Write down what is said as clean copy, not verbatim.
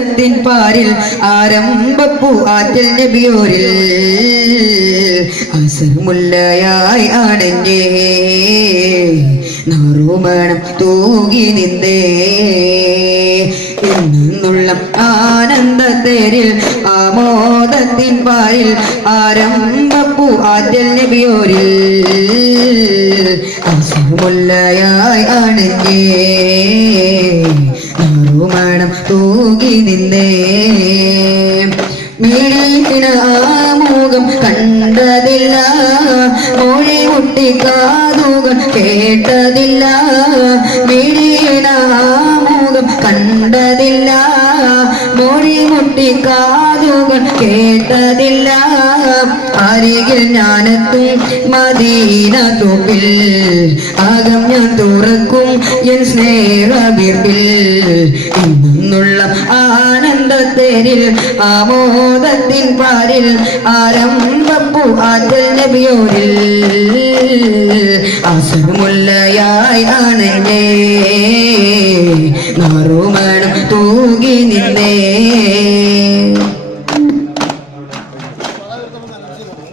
മോദത്തിൻ പാരിൽ ആരംഭപ്പൂ ആറ്റൽ നബിയോരിൽ അസർ മുല്ലയായി അണഞ്ഞേ നറുമണം തൂകി നിന്നേ എന്നുള്ള ആനന്ദത്തേരിൽ ആമോദത്തിൻ പാരിൽ ആരംഭപ്പൂ ആറ്റൽ നബിയോരിൽ അസർ മുല്ലയായി അണഞ്ഞേ നറുമണം തൂകി നിന്നേ മുഖം കണ്ടതില്ല മൊഴി മുട്ടിക്കാതുകൾ കേട്ടതില്ല മുഖം കണ്ടതില്ല മൊഴി മുട്ടിക്കാതുകൾ കേട്ടതില്ല അരികിൽ ഞാനെത്തും മദീന തോപ്പിൽ അകം ഞാൻ തുറക്കും എൻ സ്നേഹബിർബിൽ ഇന്നുള്ള ആനന്ദത്തേരിൽ ആമോദത്തിൻ പാരിൽ ആരംഭപ്പൂ ആറ്റൽ നബിയോരിൽ അസർ മുല്ലയായി അണഞ്ഞേ നറുമണം തൂകി നിന്നേ